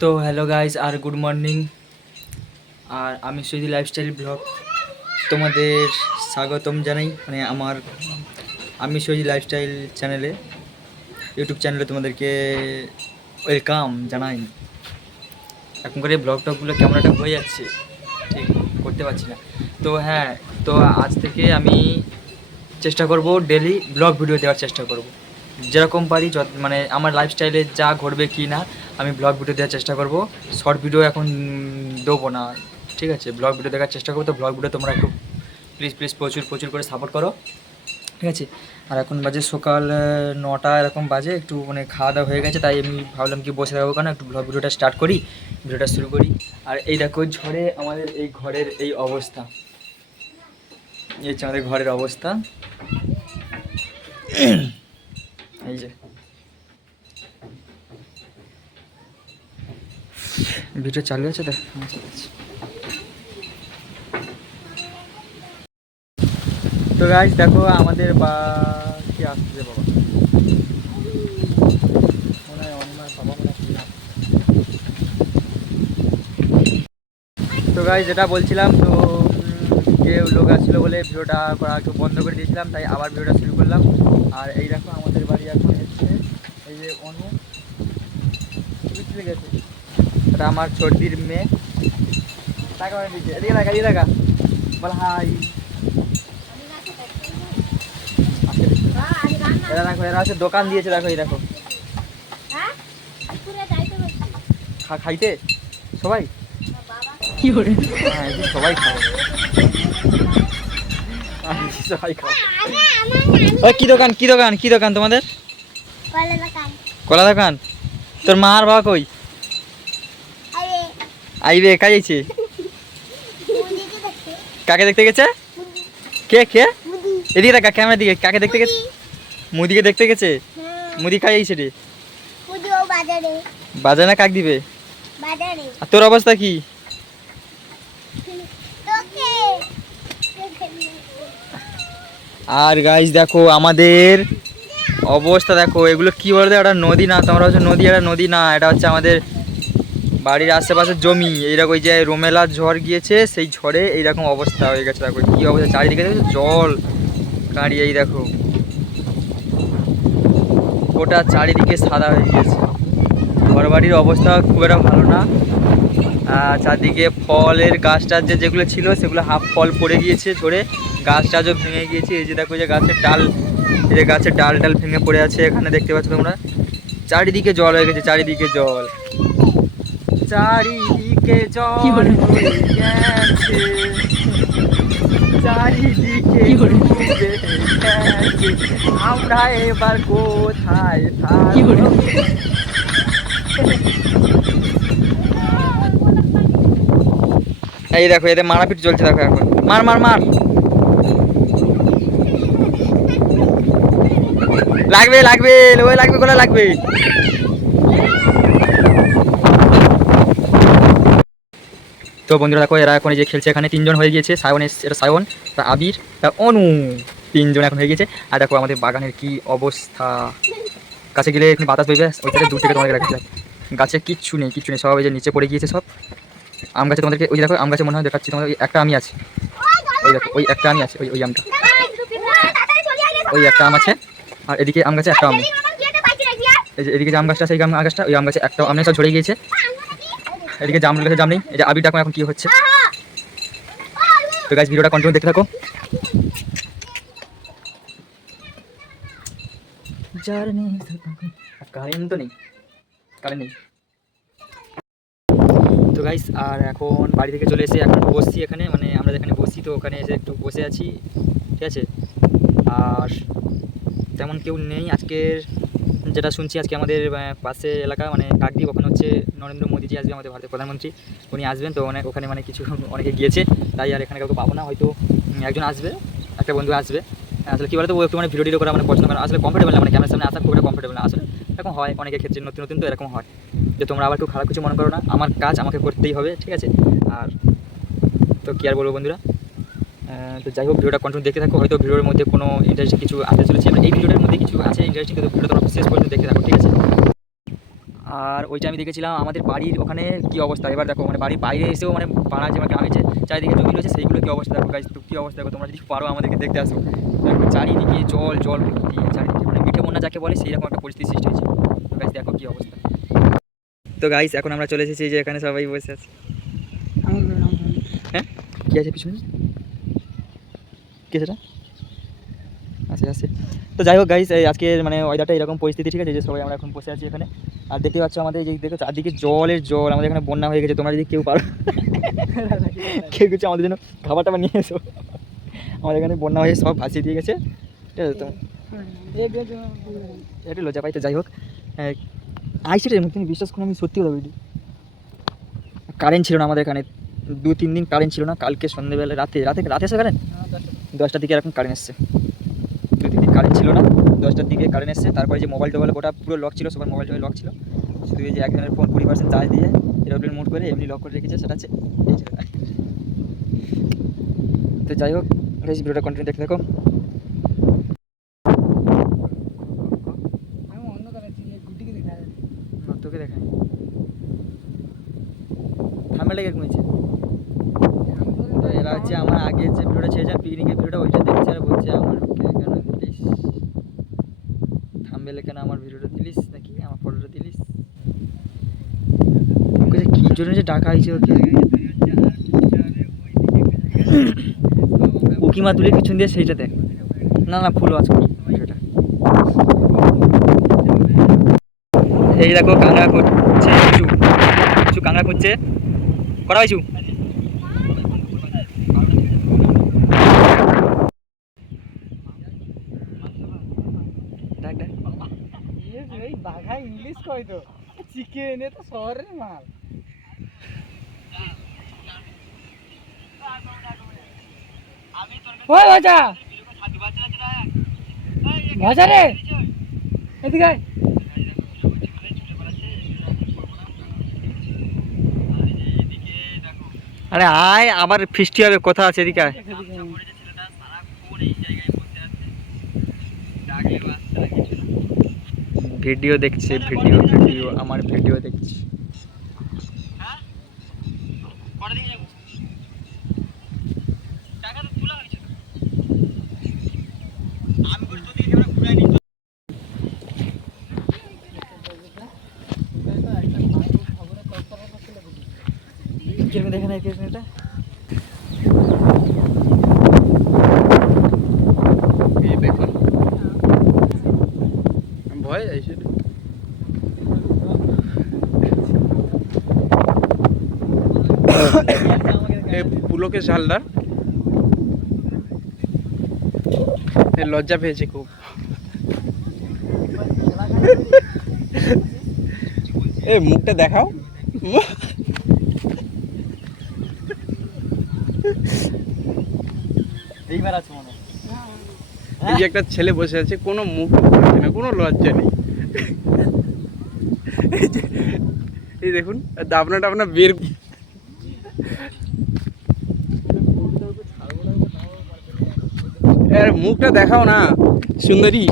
তো hello guys আর good morning. আর আমি সুইদি lifestyle blog তোমাদের স্বাগতম জানাই। মানে আমি সুইদি লাইফস্টাইল চ্যানেলে, ইউটিউব চ্যানেলে তোমাদেরকে ওয়েলকাম জানাই। এখন করে ব্লগ টকগুলো কেমন একটা হয়ে যাচ্ছে, ঠিক করতে পারছি না। তো হ্যাঁ, তো আজ থেকে আমি চেষ্টা করব ডেলি ব্লগ ভিডিও দেওয়ার চেষ্টা করব, যেরকম পারি। মানে আমার লাইফস্টাইলে যা ঘটবে কি না আমি ব্লগ ভিডিও দেওয়ার চেষ্টা করব। শর্ট ভিডিও এখন দেবো না, ঠিক আছে? ব্লগ ভিডিও দেখার চেষ্টা করবো। তো ব্লগ ভিডিও তোমরা একটু প্লিজ প্লিজ প্রচুর প্রচুর করে সাপোর্ট করো, ঠিক আছে? আর এখন বাজে সকাল 9টা এরকম বাজে, একটু মানে খাওয়া দাওয়া হয়ে গেছে, তাই আমি ভাবলাম কি বসে থাকবো কেন, একটু ব্লগ ভিডিওটা স্টার্ট করি, ভিডিওটা শুরু করি। আর এই দেখো ঝড়ে আমাদের এই ঘরের এই অবস্থা, এই হচ্ছে আমাদের ঘরের অবস্থা। এই যে ভিডিও চালু আছে তো, তো গাইস দেখো আমাদের কি আসছে বাবা, মনে হয় অনিমার বাবা মনে হয়। তো গাইস যেটা বলছিলাম, তো যে লোক আসছিলো বলে ভিডিওটা করা একটু বন্ধ করে দিয়েছিলাম, তাই আবার ভিডিওটা শুরু করলাম। আর এই দেখো আমাদের বাড়ি এখন এসছে এই যে অনু গেছে, এটা আমার ছোটদির মেয়ে। টাকা দিচ্ছে, এদিকে টাকা দিয়ে টাকা বল হাই। এরা দেখো, এরা হচ্ছে দোকান দিয়েছে, দেখো এই দেখো খাইতে সবাই কি করে, হ্যাঁ সবাই খাও, সবাই খাও। কি দোকান কি দোকান কি দোকান তোমাদের? কলা দোকান। তোর মা আর বাবা কই? আইবে কাজেছে। কাকে দেখতে গেছে? কে কে? এদিকে দেখা ক্যামেরার দিকে, কাকে দেখতে গেছে? মুদিকে দেখতে গেছে। মুদি খাই আইছে রে বাজারে, না কাক দিবে? আর তোর অবস্থা কি? আর গাইস দেখো আমাদের অবস্থা দেখো, এগুলো কি বলতে, ওটা নদী না, তোমরা হচ্ছে নদী, এটা নদী না, এটা হচ্ছে আমাদের বাড়ির আশেপাশে জমি। এইরকম ওই যে রোমেলা ঝড় গিয়েছে, সেই ঝড়ে এইরকম অবস্থা হয়ে গেছে। দেখো কি অবস্থা, চারিদিকে দেখো জল কাঁড়ি, এই দেখো ওটা চারিদিকে সাদা হয়ে গিয়েছে। ঘর বাড়ির অবস্থা খুব একটা ভালো না। চারদিকে ফলের গাছ টাছ যেগুলো ছিল সেগুলো হাফ ফল পড়ে গিয়েছে ঝরে, গাছ টাছও ভেঙে গিয়েছে। এই যে দেখো যে গাছের ডাল, এই যে গাছের ডাল ডাল ভেঙে পড়ে আছে, এখানে দেখতে পাচ্ছ তোমরা। চারিদিকে জল হয়ে গেছে, চারিদিকে জল, চারিদিকে জল হয়ে গেছে, চারিদিকে ডুবে গেছে। আমরা এবার কোথায় থাকবো? এই দেখো এদের মারাপিট চলছে, দেখো এখন মার মার মার, লাগবে লাগবে ওই লাগবে গোলা লাগবে। তো বন্ধুরা দেখো এরা এখন এই যে খেলছে, এখানে 3জন হয়ে গিয়েছে, সায়ন এটা সায়ন, তা আবির, তা অনু, 3জন এখন হয়ে গেছে। আর দেখো আমাদের বাগানের কি অবস্থা, গাছে গেলে এখানে বাতাস বইবে, ওই থেকে দূর থেকে তোমাকে রাখতে, গাছে কিচ্ছু নেই কিচ্ছু নেই, সব এই যে নিচে পড়ে গিয়েছে সব। আম গাছে তোমাদেরকে ওই দেখো, আম গাছে মনে হয় দেখাচ্ছি তোমাদের, একটা আমি আছে, ওই দেখো ওই একটা আমি আছে, ওই ওই আমটা, ওই একটা আম আছে। আর এদিকে আম গাছে একটা আম নেই, এই যে এদিকে যে আম গাছটা আছে, এই আম গাছটা, ওই আম গাছে একটা আম নেই, সব ঝরে গিয়েছে। এদিকে জাম গাছে জাম নেই, এই যে আবিরটা এখন কি হচ্ছে। তো গাইস ভিডিওটা কন্টিনিউ দেখতে থাকো। কারেন্ট তো নেই, কারেন্ট নেই। তো গাইস আর এখন বাড়ি থেকে চলে এসে এখন বসছি এখানে, মানে আমরা যেখানে বসি, তো ওখানে এসে একটু বসে আছি, ঠিক আছে? আর তেমন কেউ নেই আজকের, যেটা শুনছি আজকে আমাদের পাশে এলাকা মানে কাকদ্বীপ, ওখানে হচ্ছে নরেন্দ্র মোদীজি আসবে, আমাদের ভারতের প্রধানমন্ত্রী, উনি আসবেন। তো ওখানে মানে কিছু অনেকে গিয়েছে, তাই আর এখানে কাউকে পাবো না, হয়তো একজন আসবে, একটা বন্ধু আসবে। আসলে কী বলতো, ও একটু মানে ভিডিও করা মানে পছন্দ করে, আসলে কমফোর্টেবল না, মানে ক্যামেরার সামনে আসা খুব একটা কমফোর্টেবল না। আসলে এরকম হয় অনেকের ক্ষেত্রে, নতুন নতুন তো এরকম হয়। যে তোমরা আবার একটু খারাপ কিছু মনে করো না, আমার কাজ আমাকে করতেই হবে, ঠিক আছে? আর তো কী আর বলবো বন্ধুরা, তো যাই হোক ভিডিওটা কন্টিনিউ দেখতে থাকো, হয়তো ভিডিওর মধ্যে কোনো ইন্টারেস্টিং কিছু আসতে চলেছে, মানে এই ভিডিওটার মধ্যে কিছু আছে ইন্টারেস্টিং, কিন্তু ভিডিওটা তোমরা শেষ পর্যন্ত দেখতে থাকো, ঠিক আছে? আর ওইটা আমি দেখেছিলাম আমাদের বাড়ির ওখানে কী অবস্থা। এবার দেখো মানে বাড়ির বাইরে এসেও মানে পাড়া যে গ্রামে যে চারিদিকে জমি রয়েছে সেইগুলো কী অবস্থা দেখো গাইস। তো কী অবস্থা দেখো, তোমরা যদি পারো আমাদেরকে দেখতে আসো। দেখো চারিদিকে জল জল ভর্তি, চারিদিকে মানে মিঠে বন্যা যাকে বলে সেই রকম একটা পরিস্থিতি সৃষ্টি হয়েছে। তো গাইস দেখো কী অবস্থা। তো গাইস এখন আমরা চলে এসেছি যে এখানে সবাই বসে আছে। হ্যাঁ কী আছে পিছনে, কে সেটা আছে আছে। তো যাই হোক গাইস, আজকের মানে ওয়েদারটা এরকম পরিস্থিতি, ঠিক আছে, যে সবাই আমরা এখন বসে আছি এখানে। আর দেখতে পাচ্ছ আমাদের এই দেখো চারদিকে জলের জল, আমাদের এখানে বন্যা হয়ে গেছে। তোমরা যদি কেউ পারো কেউ কিছু আমাদের জন্য খাবার টাবার নিয়ে এসো, আমাদের এখানে বন্যা হয়ে সব ভাসিয়ে দিয়ে গেছে, ঠিক আছে। তো একটু লজ্জা পাই। তো যাই হোক আইসিটা তুমি বিশ্বাস করো, আমি সত্যি কথা বলি, কারেন্ট ছিল না আমাদের এখানে 2-3 দিন কারেন্ট ছিল না। কালকে সন্ধ্যেবেলা রাতে রাতে রাতে এসে কারেন্ট 10টার দিকে এরকম কারেন্ট এসছে। 2-3 দিন কারেন্ট ছিল না, 10টার দিকে কারেন্ট এসছে। তারপরে যে মোবাইল টোবাইল গোটা পুরো লক ছিল, সবার মোবাইল টোবাইল লক ছিল। শুধু এই যে একজনের ফোন 20% চার্জ দিয়ে এরোপ্লেন মোড করে এমনি লক করে রেখেছে, সেটা হচ্ছে এই ছেলেটা। তো যাই হোক ভিডিওটা কন্টিনিউ দেখতে থাকো। তোকে দেখায় ঠান্ডা লেগে কমেছে। তো এরা হচ্ছে আমার আগে যে ভিডিওটা ছেড়েছে পিকনিকের ভিডিওটা, ওইটা দেখছে আর বলছে আমার কেন দিলিস থাম্বনেলে, কেন আমার ভিডিওটা দিলিস নাকি আমার ফটোটা দিলিস। ওকে যে কী জন্য যে ডাকা হয়েছে ওকে, উকিমা তুলে পিছন দিয়ে সেইটা দেখ। না না ফুল ওয়াচ করি ভিডিওটা। এই দেখো কাঁকড়া করছে কিছু কিছু কাঁকড়া করছে, করা হয়েছু বাঘা ইংলিশ কয় তো চিকেন, এ তো শহরের মাল। ওই ভাজা ভাজা রে, এদিকে আয়। আরে আয়, আবার ফিস্টি হবে, কথা আছে, এদিকে আয়। ভিডিও দেখছে, ভিডিও ভিডিও আমার ভিডিও দেখছি। দেখে না এটা দেখুন ভয় যাইছে পুলকেশ হালদার লজ্জা পেয়েছে খুব। মুখটা দেখাও। এইবার আছে মনে হয়। এই যে একটা ছেলে বসে আছে, কোনো মুখ না, কোনো লজ্জা নেই। এই দেখুন দাবনা টাবনা বের, মুখটা দেখাও না সুন্দরী।